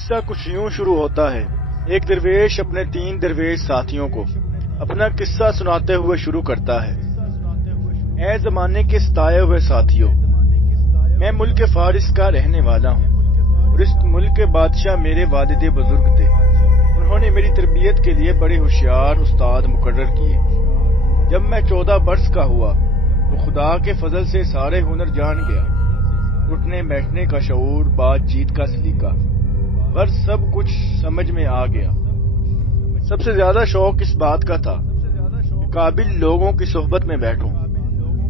قصہ کچھ یوں شروع ہوتا ہے۔ ایک درویش اپنے 3 درویش ساتھیوں کو اپنا قصہ سناتے ہوئے شروع کرتا ہے۔ اے زمانے کے ستائے ہوئے ساتھیوں، میں ملک فارس کا رہنے والا ہوں اور اس ملک کے بادشاہ میرے والد بزرگ تھے۔ انہوں نے میری تربیت کے لیے بڑے ہوشیار استاد مقرر کیے۔ جب میں 14 برس کا ہوا تو خدا کے فضل سے سارے ہنر جان گیا، اٹھنے بیٹھنے کا شعور، بات چیت کا سلیقہ، غرض سب کچھ سمجھ میں آ گیا۔ سب سے زیادہ شوق اس بات کا تھا کہ قابل لوگوں کی صحبت میں بیٹھوں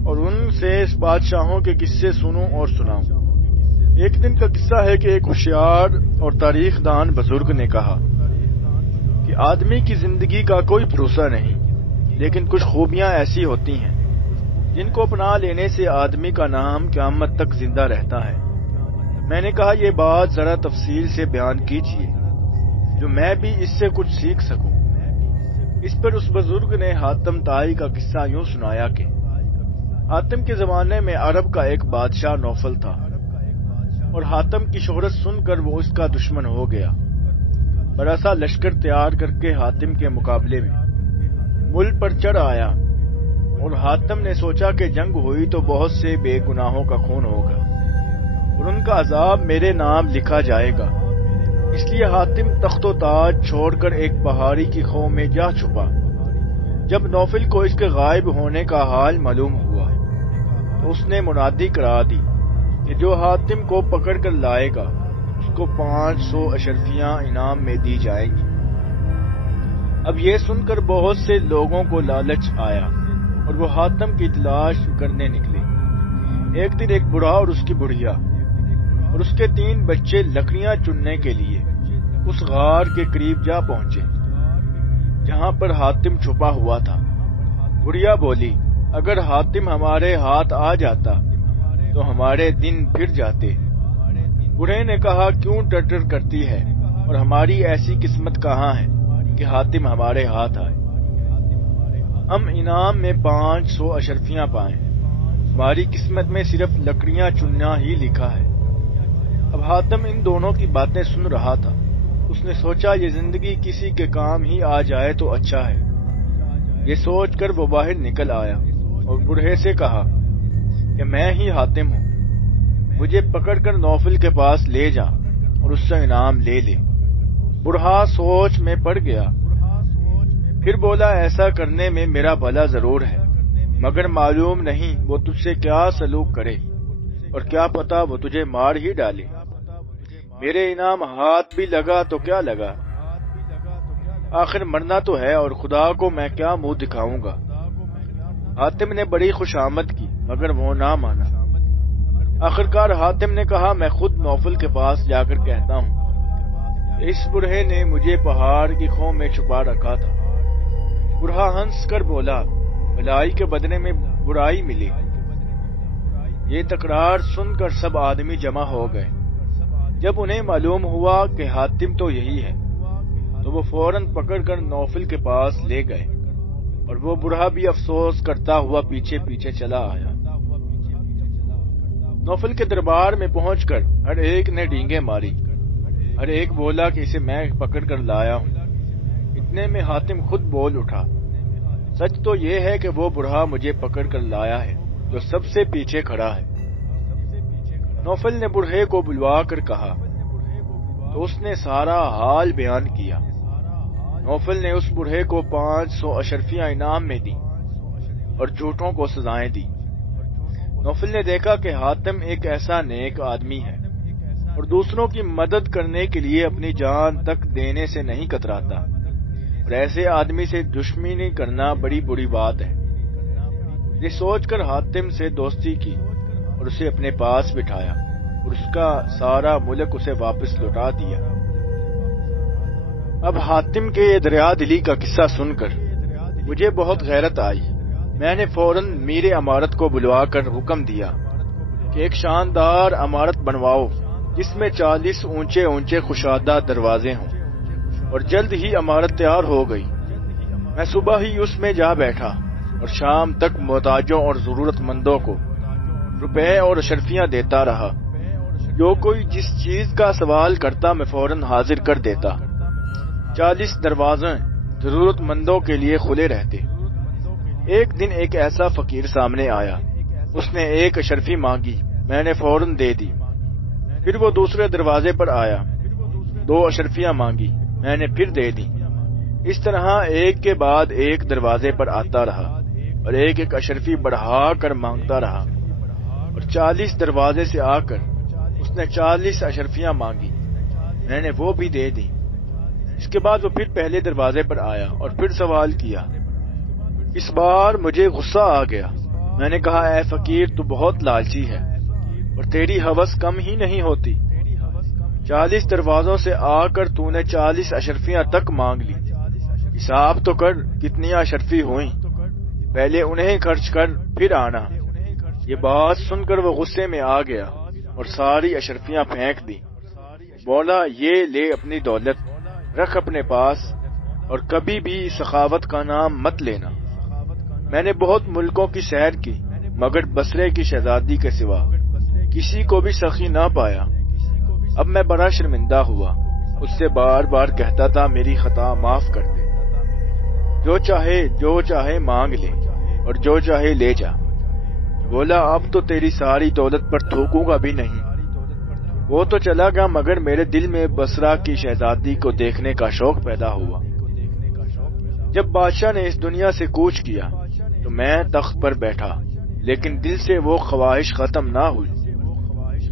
اور ان سے اس بادشاہوں کے قصے سنوں اور سناؤں۔ ایک دن کا قصہ ہے کہ ایک ہوشیار اور تاریخ دان بزرگ نے کہا کہ آدمی کی زندگی کا کوئی بھروسہ نہیں، لیکن کچھ خوبیاں ایسی ہوتی ہیں جن کو اپنا لینے سے آدمی کا نام قیامت تک زندہ رہتا ہے۔ میں نے کہا یہ بات ذرا تفصیل سے بیان کیجیے جو میں بھی اس سے کچھ سیکھ سکوں۔ اس پر اس بزرگ نے حاتم طائی کا قصہ یوں سنایا کہ حاتم کے زمانے میں عرب کا ایک بادشاہ نوفل تھا اور حاتم کی شہرت سن کر وہ اس کا دشمن ہو گیا۔ بڑا سا لشکر تیار کر کے حاتم کے مقابلے میں ملک پر چڑھ آیا اور حاتم نے سوچا کہ جنگ ہوئی تو بہت سے بے گناہوں کا خون ہوگا اور ان کا عذاب میرے نام لکھا جائے گا۔ اس لیے حاتم تخت و تاج چھوڑ کر ایک پہاڑی کی خو میں جا چھپا۔ جب نوفل کو اس کے غائب ہونے کا حال معلوم ہوا تو اس نے منادی کرا دی کہ جو حاتم کو پکڑ کر لائے گا اس کو 500 اشرفیاں انعام میں دی جائیں گی۔ اب یہ سن کر بہت سے لوگوں کو لالچ آیا اور وہ حاتم کی تلاش کرنے نکلے۔ ایک دن ایک بوڑھا اور اس کی بڑھیا اور اس کے 3 بچے لکڑیاں چننے کے لیے اس غار کے قریب جا پہنچے جہاں پر حاتم چھپا ہوا تھا۔ بڑھیا بولی، اگر حاتم ہمارے ہاتھ آ جاتا تو ہمارے دن پھر جاتے۔ بوڑھے نے کہا، کیوں ٹٹر کرتی ہے اور ہماری ایسی قسمت کہاں ہے کہ حاتم ہمارے ہاتھ آئے؟ ہم انعام میں 500 اشرفیاں پائیں، ہماری قسمت میں صرف لکڑیاں چننا ہی لکھا ہے۔ اب حاتم ان دونوں کی باتیں سن رہا تھا۔ اس نے سوچا یہ زندگی کسی کے کام ہی آ جائے تو اچھا ہے۔ یہ سوچ کر وہ باہر نکل آیا اور بوڑھے سے کہا کہ میں ہی حاتم ہوں، مجھے پکڑ کر نوفل کے پاس لے جا اور اس سے انعام لے لے۔ بوڑھا سوچ میں پڑ گیا، پھر بولا، ایسا کرنے میں میرا بھلا ضرور ہے، مگر معلوم نہیں وہ تجھ سے کیا سلوک کرے اور کیا پتا وہ تجھے مار ہی ڈالے۔ میرے انعام ہاتھ بھی لگا تو کیا لگا، آخر مرنا تو ہے اور خدا کو میں کیا منہ دکھاؤں گا۔ حاتم نے بڑی خوشامد کی مگر وہ نہ مانا۔ آخرکار حاتم نے کہا، میں خود نوفل کے پاس جا کر کہتا ہوں اس بوڑھے نے مجھے پہاڑ کی خو میں چھپا رکھا تھا۔ بوڑھا ہنس کر بولا، بھلائی کے بدلے میں برائی ملی۔ یہ تکرار سن کر سب آدمی جمع ہو گئے۔ جب انہیں معلوم ہوا کہ حاتم تو یہی ہے تو وہ فوراً پکڑ کر نوفل کے پاس لے گئے اور وہ بوڑھا بھی افسوس کرتا ہوا پیچھے پیچھے چلا آیا۔ نوفل کے دربار میں پہنچ کر ہر ایک نے ڈینگیں ماری۔ ہر ایک بولا کہ اسے میں پکڑ کر لایا ہوں۔ اتنے میں حاتم خود بول اٹھا، سچ تو یہ ہے کہ وہ بوڑھا مجھے پکڑ کر لایا ہے جو سب سے پیچھے کھڑا ہے۔ نوفل نے بوڑھے کو بلوا کر کہا تو اس نے سارا حال بیان کیا۔ نوفل نے اس بوڑھے کو 500 اشرفیاں انعام میں دی اور جھوٹوں کو سزائیں دی۔ نوفل نے دیکھا کہ حاتم ایک ایسا نیک آدمی ہے اور دوسروں کی مدد کرنے کے لیے اپنی جان تک دینے سے نہیں کتراتا، اور ایسے آدمی سے دشمنی کرنا بڑی بری بات ہے۔ یہ سوچ کر حاتم سے دوستی کی اور اسے اپنے پاس بٹھایا اور اس کا سارا ملک اسے واپس لوٹا دیا۔ اب حاتم کے یہ دریا دلی کا قصہ سن کر مجھے بہت غیرت آئی۔ میں نے فوراً میر عمارت کو بلوا کر حکم دیا کہ ایک شاندار عمارت بنواؤ جس میں 40 اونچے اونچے کشادہ دروازے ہوں، اور جلد ہی عمارت تیار ہو گئی۔ میں صبح ہی اس میں جا بیٹھا اور شام تک محتاجوں اور ضرورت مندوں کو روپے اور اشرفیاں دیتا رہا۔ جو کوئی جس چیز کا سوال کرتا میں فوراً حاضر کر دیتا۔ 40 دروازے ضرورت مندوں کے لیے کھلے رہتے۔ ایک دن ایک ایسا فقیر سامنے آیا، اس نے ایک اشرفی مانگی، میں نے فوراً دے دی۔ پھر وہ دوسرے دروازے پر آیا، 2 اشرفیاں مانگی، میں نے پھر دے دی۔ اس طرح ایک کے بعد ایک دروازے پر آتا رہا اور ایک ایک اشرفی بڑھا کر مانگتا رہا، اور 40 دروازے سے آ کر اس نے 40 اشرفیاں مانگی، میں نے وہ بھی دے دی۔ اس کے بعد وہ پھر پہلے دروازے پر آیا اور پھر سوال کیا۔ اس بار مجھے غصہ آ گیا، میں نے کہا اے فقیر تو بہت لالچی ہے اور تیری ہوس کم ہی نہیں ہوتی۔ 40 دروازوں سے آ کر تو نے 40 اشرفیاں تک مانگ لی، حساب تو کر کتنی اشرفی ہوئیں، پہلے انہیں خرچ کر پھر آنا۔ یہ بات سن کر وہ غصے میں آ گیا اور ساری اشرفیاں پھینک دی۔ بولا یہ لے اپنی دولت، رکھ اپنے پاس اور کبھی بھی سخاوت کا نام مت لینا۔ میں نے بہت ملکوں کی سیر کی مگر بصرے کی شہزادی کے سوا کسی کو بھی سخی نہ پایا۔ اب میں بڑا شرمندہ ہوا، اس سے بار بار کہتا تھا میری خطا معاف کر دے، جو چاہے مانگ لے اور جو چاہے لے جا۔ بولا اب تو تیری ساری دولت پر تھوکوں گا بھی نہیں۔ وہ تو چلا گیا مگر میرے دل میں بصرہ کی شہزادی کو دیکھنے کا شوق پیدا ہوا۔ جب بادشاہ نے اس دنیا سے کوچ کیا تو میں تخت پر بیٹھا، لیکن دل سے وہ خواہش ختم نہ ہوئی۔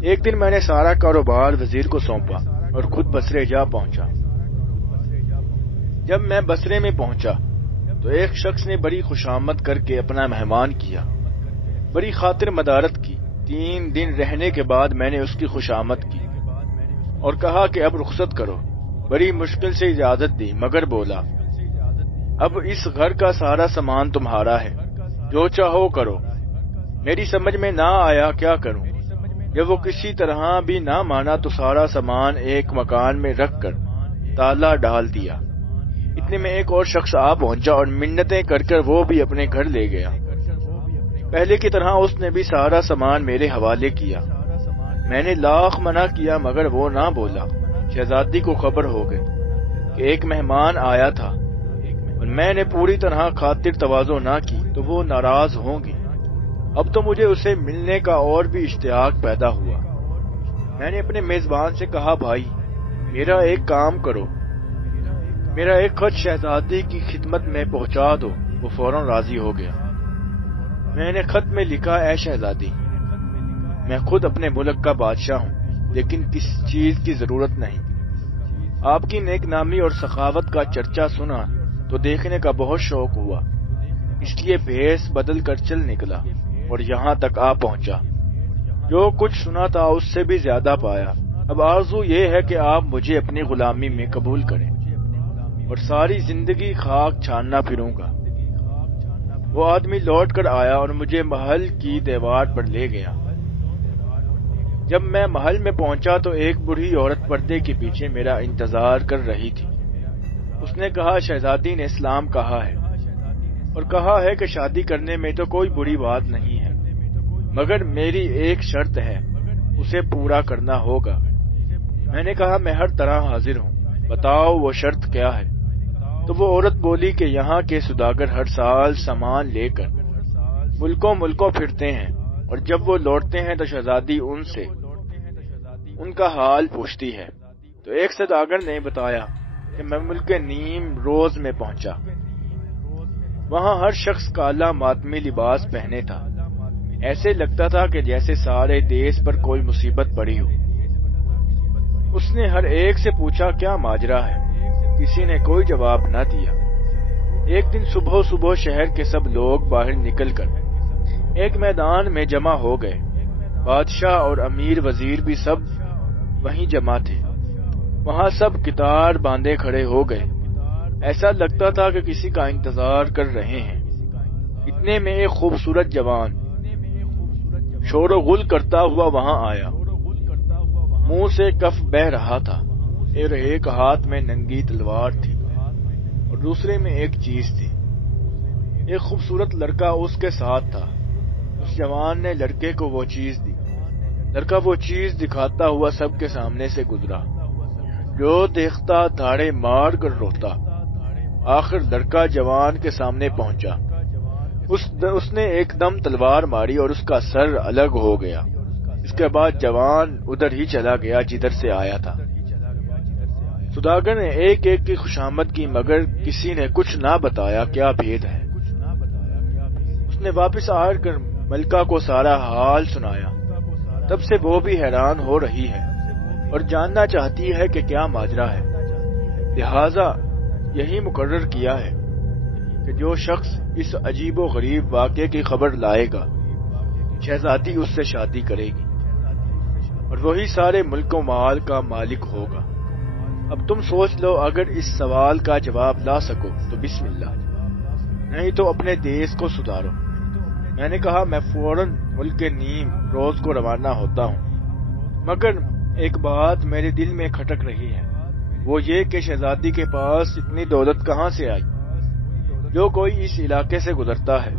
ایک دن میں نے سارا کاروبار وزیر کو سونپا اور خود بصرے جا پہنچا۔ جب میں بصرے میں پہنچا تو ایک شخص نے بڑی خوشامد کر کے اپنا مہمان کیا، بڑی خاطر مدارت کی۔ 3 دن رہنے کے بعد میں نے اس کی خوشامد کی اور کہا کہ اب رخصت کرو۔ بڑی مشکل سے اجازت دی مگر بولا اب اس گھر کا سارا سامان تمہارا ہے، جو چاہو کرو۔ میری سمجھ میں نہ آیا کیا کروں۔ جب وہ کسی طرح بھی نہ مانا تو سارا سامان ایک مکان میں رکھ کر تالا ڈال دیا۔ اتنے میں ایک اور شخص آ پہنچا اور منتیں کر کر وہ بھی اپنے گھر لے گیا۔ پہلے کی طرح اس نے بھی سارا سامان میرے حوالے کیا۔ میں نے لاکھ منع کیا مگر وہ نہ بولا۔ شہزادی کو خبر ہو گئی کہ ایک مہمان آیا تھا اور میں نے پوری طرح خاطر تواضع نہ کی تو وہ ناراض ہوں گی۔ اب تو مجھے اسے ملنے کا اور بھی اشتیاق پیدا ہوا۔ میں نے اپنے میزبان سے کہا بھائی میرا ایک کام کرو، میرا ایک خط شہزادی کی خدمت میں پہنچا دو۔ وہ فوراً راضی ہو گیا۔ میں نے خط میں لکھا اے شہزادی، میں خود اپنے ملک کا بادشاہ ہوں لیکن کسی چیز کی ضرورت نہیں۔ آپ کی نیک نامی اور سخاوت کا چرچا سنا تو دیکھنے کا بہت شوق ہوا، اس لیے بھیس بدل کر چل نکلا اور یہاں تک آ پہنچا۔ جو کچھ سنا تھا اس سے بھی زیادہ پایا۔ اب آرزو یہ ہے کہ آپ مجھے اپنی غلامی میں قبول کریں اور ساری زندگی خاک چھاننا پھروں گا۔ وہ آدمی لوٹ کر آیا اور مجھے محل کی دیوار پر لے گیا۔ جب میں محل میں پہنچا تو ایک بوڑھی عورت پردے کے پیچھے میرا انتظار کر رہی تھی۔ اس نے کہا شہزادی نے اسلام کہا ہے اور کہا ہے کہ شادی کرنے میں تو کوئی بری بات نہیں ہے، مگر میری ایک شرط ہے، اسے پورا کرنا ہوگا۔ میں نے کہا میں ہر طرح حاضر ہوں، بتاؤ وہ شرط کیا ہے؟ تو وہ عورت بولی کہ یہاں کے سوداگر ہر سال سامان لے کر ملکوں پھرتے ہیں اور جب وہ لوٹتے ہیں تو شہزادی ان سے ان کا حال پوچھتی ہے۔ تو ایک سوداگر نے بتایا کہ میں ملک نیم روز میں پہنچا۔ وہاں ہر شخص کالا ماتمی لباس پہنے تھا، ایسے لگتا تھا کہ جیسے سارے دیس پر کوئی مصیبت پڑی ہو۔ اس نے ہر ایک سے پوچھا کیا ماجرا ہے، کسی نے کوئی جواب نہ دیا۔ ایک دن صبح شہر کے سب لوگ باہر نکل کر ایک میدان میں جمع ہو گئے۔ بادشاہ اور امیر وزیر بھی سب وہیں جمع تھے۔ وہاں سب قطار باندھے کھڑے ہو گئے، ایسا لگتا تھا کہ کسی کا انتظار کر رہے ہیں۔ اتنے میں ایک خوبصورت جوان شور و غل کرتا ہوا وہاں آیا، منہ سے کف بہہ رہا تھا اور ایک ہاتھ میں ننگی تلوار تھی اور دوسرے میں ایک چیز تھی۔ ایک خوبصورت لڑکا اس کے ساتھ تھا۔ اس جوان نے لڑکے کو وہ چیز دی۔ لڑکا وہ چیز دکھاتا ہوا سب کے سامنے سے گزرا جو دیکھتا دھاڑے مار کر روتا۔ آخر لڑکا جوان کے سامنے پہنچا۔ اس نے ایک دم تلوار ماری اور اس کا سر الگ ہو گیا۔ اس کے بعد جوان ادھر ہی چلا گیا جدھر سے آیا تھا۔ سوداگر نے ایک ایک کی خوشامد کی مگر کسی نے کچھ نہ بتایا کیا بھید ہے۔ اس نے واپس آ کر ملکہ کو سارا حال سنایا۔ تب سے وہ بھی حیران ہو رہی ہے اور جاننا چاہتی ہے کہ کیا ماجرا ہے۔ لہذا یہی مقرر کیا ہے کہ جو شخص اس عجیب و غریب واقعے کی خبر لائے گا شہزادی اس سے شادی کرے گی اور وہی سارے ملک و مال کا مالک ہوگا۔ اب تم سوچ لو، اگر اس سوال کا جواب لا سکو تو بسم اللہ، نہیں تو اپنے دیس کو سدھارو۔ میں نے کہا میں فوراً ملک کے نیم روز کو روانہ ہوتا ہوں، مگر ایک بات میرے دل میں کھٹک رہی ہے، وہ یہ کہ شہزادی کے پاس اتنی دولت کہاں سے آئی؟ جو کوئی اس علاقے سے گزرتا ہے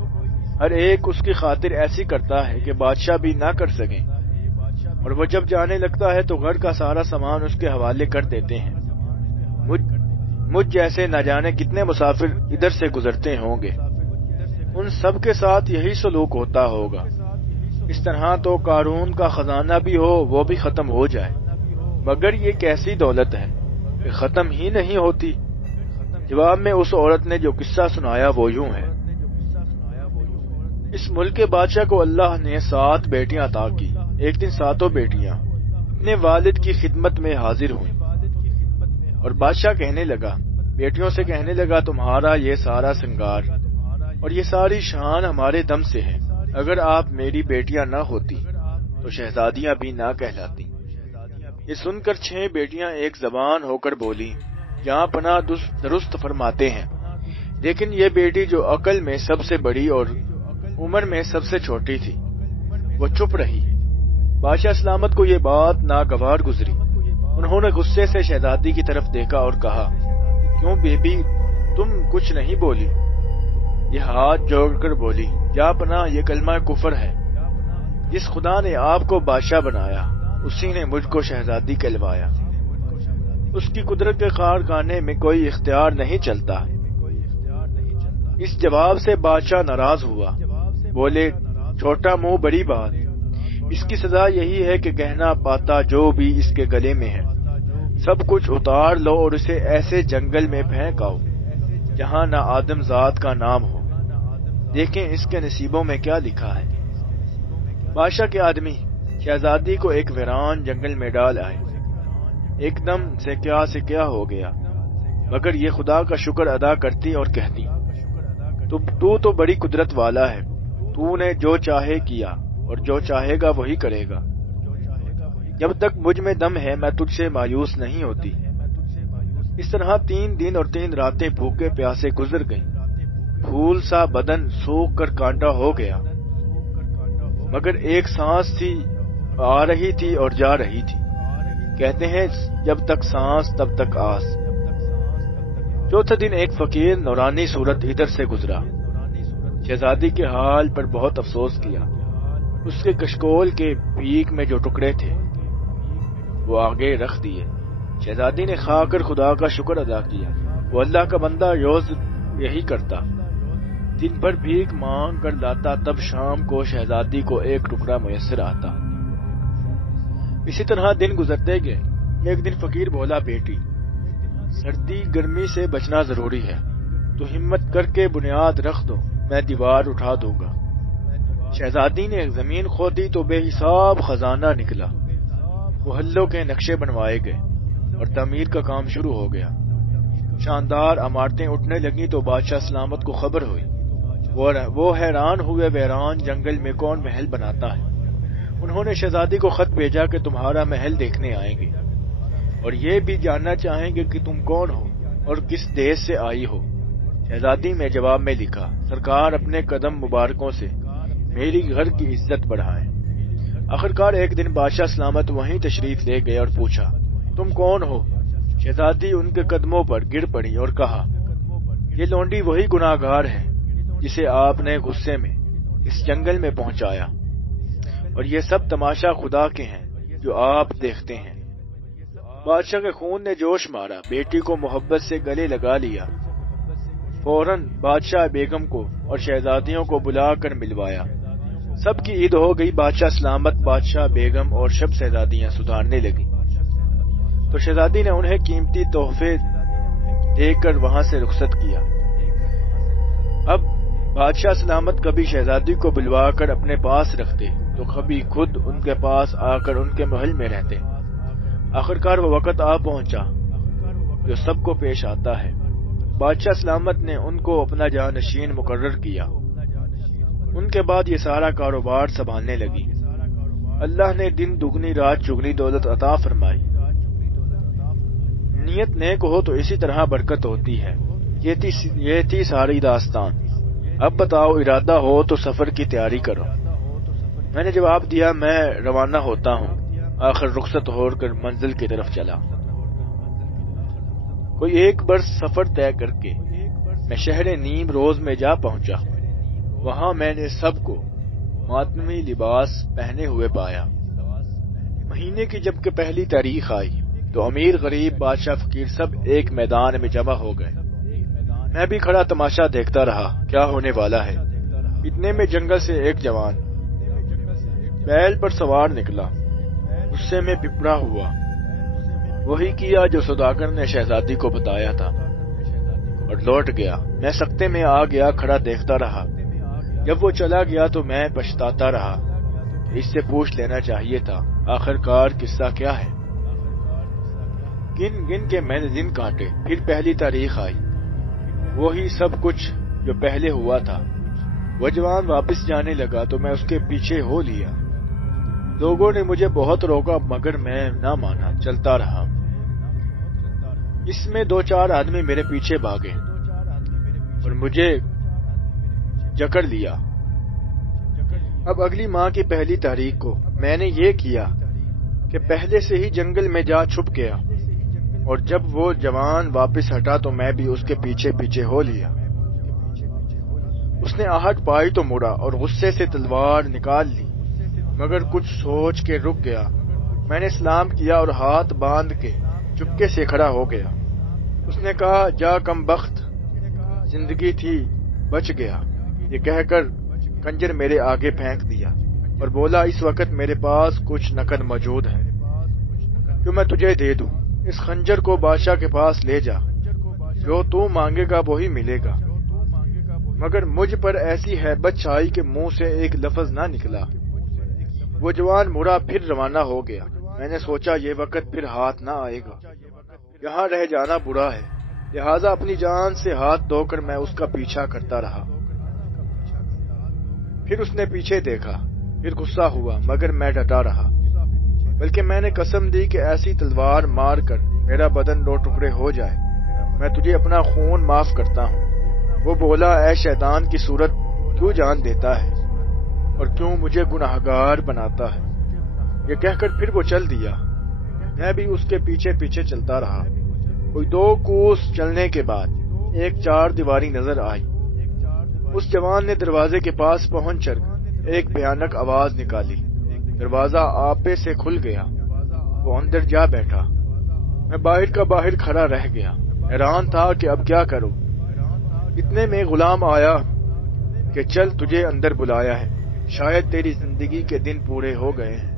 ہر ایک اس کی خاطر ایسی کرتا ہے کہ بادشاہ بھی نہ کر سکیں، اور وہ جب جانے لگتا ہے تو گھر کا سارا سامان اس کے حوالے کر دیتے ہیں۔ مجھ جیسے نہ جانے کتنے مسافر ادھر سے گزرتے ہوں گے، ان سب کے ساتھ یہی سلوک ہوتا ہوگا۔ اس طرح تو قارون کا خزانہ بھی ہو وہ بھی ختم ہو جائے، مگر یہ کیسی دولت ہے کہ ختم ہی نہیں ہوتی۔ جواب میں اس عورت نے جو قصہ سنایا وہ یوں ہے۔ اس ملک کے بادشاہ کو اللہ نے 7 بیٹیاں عطا کی۔ ایک دن 7 بیٹیاں اپنے والد کی خدمت میں حاضر ہوئیں اور بادشاہ بیٹیوں سے کہنے لگا تمہارا یہ سارا سنگار اور یہ ساری شان ہمارے دم سے ہے۔ اگر آپ میری بیٹیاں نہ ہوتی تو شہزادیاں بھی نہ کہلاتی۔ یہ سن کر 6 بیٹیاں ایک زبان ہو کر بولی، جہاں پناہ درست فرماتے ہیں، لیکن یہ بیٹی جو عقل میں سب سے بڑی اور عمر میں سب سے چھوٹی تھی وہ چپ رہی۔ بادشاہ سلامت کو یہ بات ناگوار گزری۔ انہوں نے غصے سے شہزادی کی طرف دیکھا اور کہا، کیوں بیبی تم کچھ نہیں بولی؟ یہ ہاتھ جوڑ کر بولی، جا پناہ یہ کلمہ کفر ہے۔ جس خدا نے آپ کو بادشاہ بنایا اسی نے مجھ کو شہزادی کہلوایا۔ اس کی قدرت کے کارخانے میں کوئی اختیار نہیں چلتا۔ اس جواب سے بادشاہ ناراض ہوا، بولے چھوٹا منہ بڑی بات، اس کی سزا یہی ہے کہ گہنا پاتا جو بھی اس کے گلے میں ہے سب کچھ اتار لو اور اسے ایسے جنگل میں پھینک آؤ جہاں نہ آدم ذات کا نام ہو، دیکھیں اس کے نصیبوں میں کیا لکھا ہے۔ بادشاہ کے آدمی شہزادی کو ایک ویران جنگل میں ڈال آئے۔ ایک دم سے کیا ہو گیا، مگر یہ خدا کا شکر ادا کرتی اور کہتی، تو بڑی قدرت والا ہے، تو نے جو چاہے کیا اور جو چاہے گا وہی کرے گا۔ جب تک مجھ میں دم ہے میں تجھ سے مایوس نہیں ہوتی۔ اس طرح 3 دن اور 3 راتیں بھوکے پیاسے گزر گئیں۔ پھول سا بدن سوکھ کر کانٹا ہو گیا، مگر ایک سانس تھی، آ رہی تھی اور جا رہی تھی۔ کہتے ہیں جب تک سانس تب تک آس۔ چوتھے دن ایک فقیر نورانی صورت ادھر سے گزرا۔ شہزادی کے حال پر بہت افسوس کیا۔ اس کے کشکول کے بھیک میں جو ٹکڑے تھے وہ آگے رکھ دیے۔ شہزادی نے کھا کر خدا کا شکر ادا کیا۔ وہ اللہ کا بندہ روز یہی کرتا، دن بھر بھیک مانگ کر لاتا، تب شام کو شہزادی کو ایک ٹکڑا میسر آتا۔ اسی طرح دن گزرتے گئے۔ ایک دن فقیر بولا، بیٹی سردی گرمی سے بچنا ضروری ہے، تو ہمت کر کے بنیاد رکھ دو، میں دیوار اٹھا دوں گا۔ شہزادی نے زمین کھودی تو بے حساب خزانہ نکلا۔ محلوں کے نقشے بنوائے گئے اور تعمیر کا کام شروع ہو گیا۔ شاندار عمارتیں اٹھنے لگیں تو بادشاہ سلامت کو خبر ہوئی۔ وہ حیران ہوئے، ویران جنگل میں کون محل بناتا ہے؟ انہوں نے شہزادی کو خط بھیجا کہ تمہارا محل دیکھنے آئیں گے اور یہ بھی جاننا چاہیں گے کہ تم کون ہو اور کس دیش سے آئی ہو۔ شہزادی میں جواب میں لکھا، سرکار اپنے قدم مبارکوں سے میری گھر کی عزت بڑھائیں۔ آخرکار ایک دن بادشاہ سلامت وہیں تشریف لے گئے اور پوچھا، تم کون ہو؟ شہزادی ان کے قدموں پر گر پڑی اور کہا، یہ لونڈی وہی گناہگار ہے جسے آپ نے غصے میں اس جنگل میں پہنچایا۔ اور یہ سب تماشا خدا کے ہیں جو آپ دیکھتے ہیں۔ بادشاہ کے خون نے جوش مارا، بیٹی کو محبت سے گلے لگا لیا۔ فوراً بادشاہ بیگم کو اور شہزادیوں کو بلا کر ملوایا۔ سب کی عید ہو گئی، بادشاہ سلامت بادشاہ بیگم اور شب شہزادیاں سدھارنے لگی تو شہزادی نے انہیں قیمتی تحفے دے کر وہاں سے رخصت کیا۔ اب بادشاہ سلامت کبھی شہزادی کو بلوا کر اپنے پاس رکھتے تو کبھی خود ان کے پاس آ کر ان کے محل میں رہتے۔ آخرکار وہ وقت آ پہنچا جو سب کو پیش آتا ہے۔ بادشاہ سلامت نے ان کو اپنا جانشین مقرر کیا۔ ان کے بعد یہ سارا کاروبار سنبھالنے لگی۔ اللہ نے دن دگنی رات چگنی دولت عطا فرمائی۔ نیت نیک ہو تو اسی طرح برکت ہوتی ہے۔ یہ تھی ساری داستان۔ اب بتاؤ، ارادہ ہو تو سفر کی تیاری کرو۔ میں نے جواب دیا، میں روانہ ہوتا ہوں۔ آخر رخصت ہو کر منزل کی طرف چلا۔ کوئی 1 برس سفر طے کر کے میں شہر نیم روز میں جا پہنچا۔ وہاں میں نے سب کو ماتمی لباس پہنے ہوئے پایا۔ مہینے کی جب کہ پہلی تاریخ آئی تو امیر غریب بادشاہ فقیر سب ایک میدان میں جمع ہو گئے۔ میں بھی کھڑا تماشا دیکھتا رہا کیا ہونے والا ہے۔ اتنے میں جنگل سے ایک جوان بیل پر سوار نکلا۔ غصے میں پپڑا ہوا۔ وہی کیا جو سوداگر نے شہزادی کو بتایا تھا اور لوٹ گیا۔ میں سکتے میں آ گیا، کھڑا دیکھتا رہا۔ جب وہ چلا گیا تو میں پچھتاتا رہا کہ اس سے پوچھ لینا چاہیے تھا آخرکار قصہ کیا ہے۔ گن گن کے میں نے دن کاٹے، پھر پہلی تاریخ آئی۔ وہی سب کچھ جو پہلے ہوا تھا۔ وہ جوان واپس جانے لگا تو میں اس کے پیچھے ہو لیا۔ لوگوں نے مجھے بہت روکا مگر میں نہ مانا، چلتا رہا۔ اس میں 2-4 آدمی میرے پیچھے بھاگے اور مجھے جکڑ لیا۔ اب اگلی ماہ کی پہلی تاریخ کو میں نے یہ کیا کہ پہلے سے ہی جنگل میں جا چھپ گیا، اور جب وہ جوان واپس ہٹا تو میں بھی اس کے پیچھے پیچھے ہو لیا۔ اس نے آہٹ پائی تو مڑا اور غصے سے تلوار نکال لی، مگر کچھ سوچ کے رک گیا۔ میں نے سلام کیا اور ہاتھ باندھ کے چپکے سے کھڑا ہو گیا۔ اس نے کہا، جا کم بخت، زندگی تھی بچ گیا۔ یہ کہہ کر خنجر میرے آگے پھینک دیا اور بولا، اس وقت میرے پاس کچھ نقد موجود ہے جو میں تجھے دے دوں۔ اس خنجر کو بادشاہ کے پاس لے جا، جو تو مانگے گا وہی ملے گا۔ مگر مجھ پر ایسی ہیبت چھائی کہ منہ سے ایک لفظ نہ نکلا۔ وہ جوان مڑا پھر روانہ ہو گیا۔ میں نے سوچا یہ وقت پھر ہاتھ نہ آئے گا، یہاں رہ جانا برا ہے، لہٰذا اپنی جان سے ہاتھ دھو کر میں اس کا پیچھا کرتا رہا۔ پھر اس نے پیچھے دیکھا، پھر غصہ ہوا، مگر میں ڈٹا رہا، بلکہ میں نے قسم دی کہ ایسی تلوار مار کر میرا بدن 2 ٹکڑے ہو جائے میں تجھے اپنا خون معاف کرتا ہوں۔ وہ بولا، اے شیطان کی صورت، کیوں جان دیتا ہے اور کیوں مجھے گناہگار بناتا ہے؟ یہ کہہ کر پھر وہ چل دیا۔ میں بھی اس کے پیچھے پیچھے چلتا رہا۔ کوئی 2 کوس چلنے کے بعد ایک 4 دیواری نظر آئی۔ اس جوان نے دروازے کے پاس پہنچ کر ایک بھیانک آواز نکالی۔ دروازہ آپے سے کھل گیا۔ وہ اندر جا بیٹھا۔ میں باہر کا باہر کھڑا رہ گیا، حیران تھا کہ اب کیا کروں۔ اتنے میں غلام آیا کہ چل، تجھے اندر بلایا ہے، شاید تیری زندگی کے دن پورے ہو گئے ہیں۔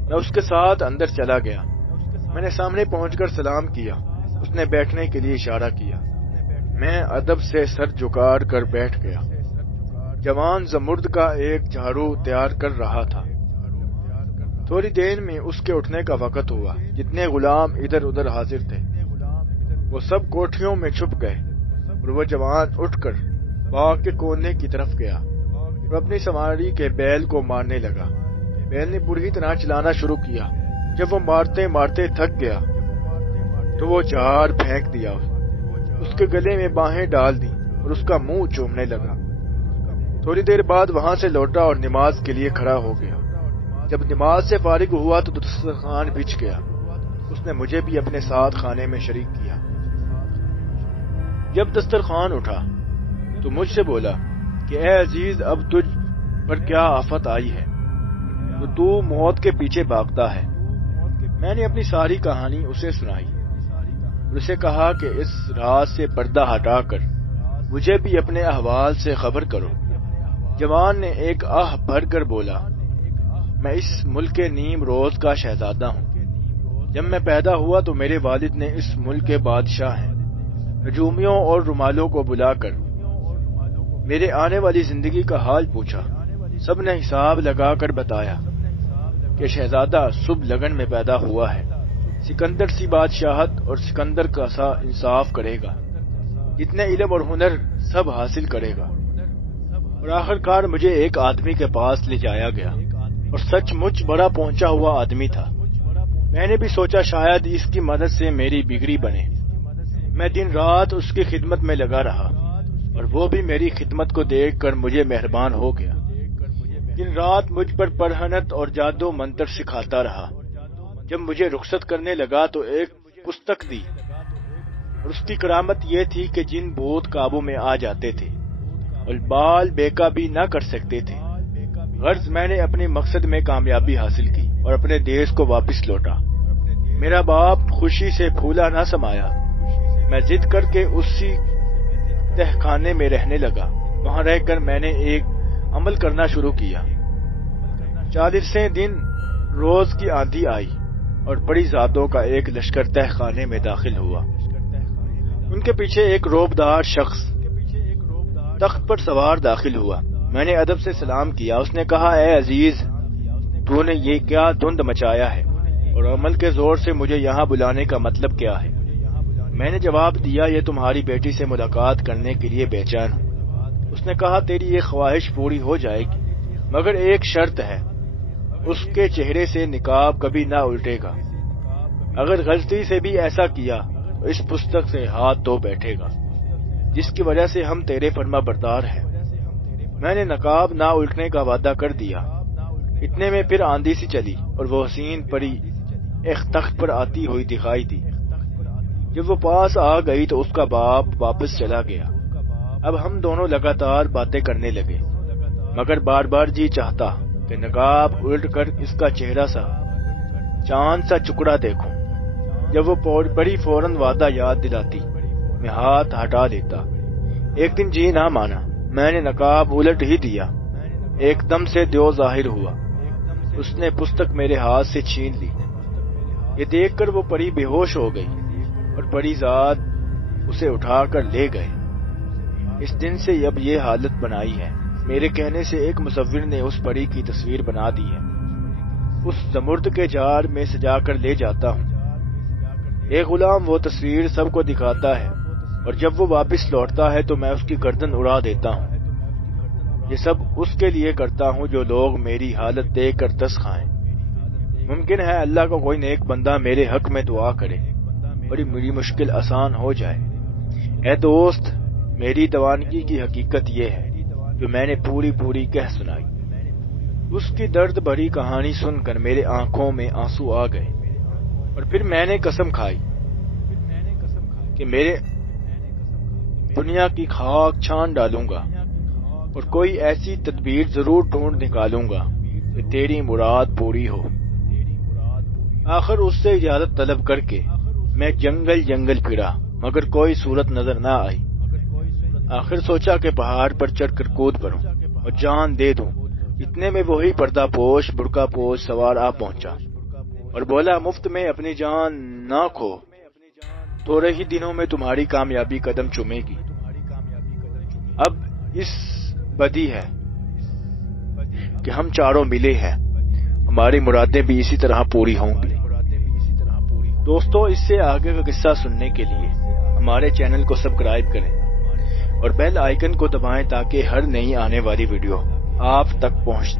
میں اس کے ساتھ اندر چلا گیا۔ میں نے سامنے پہنچ کر سلام کیا۔ اس نے بیٹھنے کے لیے اشارہ کیا۔ میں ادب سے سر جھکا کر بیٹھ گیا۔ جوان زمرد کا ایک جھاڑو تیار کر رہا تھا۔ تھوڑی دیر میں اس کے اٹھنے کا وقت ہوا۔ جتنے غلام ادھر ادھر حاضر تھے وہ سب کوٹھیوں میں چھپ گئے، اور وہ جوان اٹھ کر باغ کے کونے کی طرف گیا اور اپنی سواری کے بیل کو مارنے لگا۔ بیل نے بری طرح چلانا شروع کیا۔ جب وہ مارتے مارتے تھک گیا تو وہ جھاڑ پھینک دیا، اس کے گلے میں باہیں ڈال دی اور اس کا منہ چومنے لگا۔ تھوڑی دیر بعد وہاں سے لوٹا اور نماز کے لیے کھڑا ہو گیا۔ جب نماز سے فارغ ہوا تو دسترخوان بچھ گیا۔ اس نے مجھے بھی اپنے ساتھ کھانے میں شریک کیا۔ جب دسترخوان اٹھا تو مجھ سے بولا کہ اے عزیز، اب تجھ پر کیا آفت آئی ہے تو موت کے پیچھے بھاگتا ہے۔ میں نے اپنی ساری کہانی اسے سنائی اور اسے کہا کہ اس راز سے پردہ ہٹا کر مجھے بھی اپنے احوال سے خبر کرو۔ جوان نے ایک آہ بھر کر بولا، میں اس ملک کے نیم روز کا شہزادہ ہوں۔ جب میں پیدا ہوا تو میرے والد نے اس ملک کے بادشاہ ہیں ہجومیوں اور رومالوں کو بلا کر میرے آنے والی زندگی کا حال پوچھا۔ سب نے حساب لگا کر بتایا کہ شہزادہ صبح لگن میں پیدا ہوا ہے، سکندر سی بادشاہت اور سکندر کا سا انصاف کرے گا، جتنے علم اور ہنر سب حاصل کرے گا۔ اور آخر کار مجھے ایک آدمی کے پاس لے جایا گیا اور سچ مچ بڑا پہنچا ہوا آدمی تھا۔ میں نے بھی سوچا شاید اس کی مدد سے میری بگڑی بنے۔ میں دن رات اس کی خدمت میں لگا رہا اور وہ بھی میری خدمت کو دیکھ کر مجھے مہربان ہو گیا۔ دن رات مجھ پر پرہنت اور جادو منتر سکھاتا رہا۔ جب مجھے رخصت کرنے لگا تو ایک پستک دی اور اس کی کرامت یہ تھی کہ جن بھوت قابو میں آ جاتے تھے اور بال بیکا بھی نہ کر سکتے تھے۔ غرض میں نے اپنے مقصد میں کامیابی حاصل کی اور اپنے دیش کو واپس لوٹا۔ میرا باپ خوشی سے پھولا نہ سمایا۔ میں ضد کر کے اسی تہ خانے میں رہنے لگا۔ وہاں رہ کر میں نے ایک عمل کرنا شروع کیا۔ 40 دن روز کی آندھی آئی اور بڑی زادوں کا ایک لشکر تہ خانے میں داخل ہوا۔ ان کے پیچھے ایک روبدار شخص تخت پر سوار داخل ہوا۔ میں نے ادب سے سلام کیا۔ اس نے کہا، اے عزیز، تو نے یہ کیا دھند مچایا ہے اور عمل کے زور سے مجھے یہاں بلانے کا مطلب کیا ہے؟ میں نے جواب دیا، یہ تمہاری بیٹی سے ملاقات کرنے کے لیے بے چین ہوں۔ اس نے کہا، تیری یہ خواہش پوری ہو جائے گی، مگر ایک شرط ہے، اس کے چہرے سے نقاب کبھی نہ الٹے گا۔ اگر غلطی سے بھی ایسا کیا تو اس پستک سے ہاتھ دھو بیٹھے گا، جس کی وجہ سے ہم تیرے فرما بردار ہیں۔ میں نے نقاب نہ الٹنے کا وعدہ کر دیا۔ اتنے میں پھر آندھی سی چلی اور وہ حسین پری ایک تخت پر آتی ہوئی دکھائی دی۔ جب وہ پاس آ گئی تو اس کا باپ واپس چلا گیا۔ اب ہم دونوں لگاتار باتیں کرنے لگے، مگر بار بار جی چاہتا کہ نقاب الٹ کر اس کا چہرہ سا چاند سا ٹکڑا دیکھوں۔ جب وہ بڑی فوراً وعدہ یاد دلاتی، میں ہاتھ ہٹا لیتا۔ ایک دن جی نہ مانا، میں نے نقاب الٹ ہی دیا۔ ایک دم سے دیو ظاہر ہوا۔ اس نے پستک میرے ہاتھ سے چھین لی۔ یہ دیکھ کر وہ پری بے ہوش ہو گئی اور پری زاد اسے اٹھا کر لے گئے۔ اس دن سے اب یہ حالت بنائی ہے۔ میرے کہنے سے ایک مصور نے اس پری کی تصویر بنا دی ہے۔ اس زمرد کے جار میں سجا کر لے جاتا ہوں۔ ایک غلام وہ تصویر سب کو دکھاتا ہے اور جب وہ واپس لوٹتا ہے تو میں اس کی گردن اڑا دیتا ہوں۔ یہ سب اس کے لیے کرتا ہوں جو لوگ میری حالت دیکھ کر ترس کھائیں۔ ممکن ہے اللہ کو کوئی نیک بندہ میرے حق میں دعا کرے اور میری مشکل آسان ہو جائے۔ اے دوست، میری دیوانگی کی حقیقت یہ ہے جو میں نے پوری کہہ سنائی۔ اس کی درد بھری کہانی سن کر میرے آنکھوں میں آنسو آ گئے اور پھر میں نے قسم کھائی کہ میرے دنیا کی خاک چھان ڈالوں گا اور کوئی ایسی تدبیر ضرور ڈھونڈ نکالوں گا کہ تیری مراد پوری ہو۔ آخر اس سے اجازت طلب کر کے میں جنگل پھرا، مگر کوئی صورت نظر نہ آئی۔ آخر سوچا کہ پہاڑ پر چڑھ کر کود پڑوں اور جان دے دوں۔ اتنے میں وہی پردہ پوش برقع پوش سوار آ پہنچا اور بولا، مفت میں اپنی جان نہ کھو، تھوڑے ہی دنوں میں تمہاری کامیابی قدم چومے گی۔ اب اس بدی ہے کہ ہم چاروں ملے ہیں، ہماری مرادیں بھی اسی طرح پوری ہوں گی۔ دوستو، اس سے آگے کا قصہ سننے کے لیے ہمارے چینل کو سبسکرائب کریں اور بیل آئیکن کو دبائیں تاکہ ہر نئی آنے والی ویڈیو آپ تک پہنچ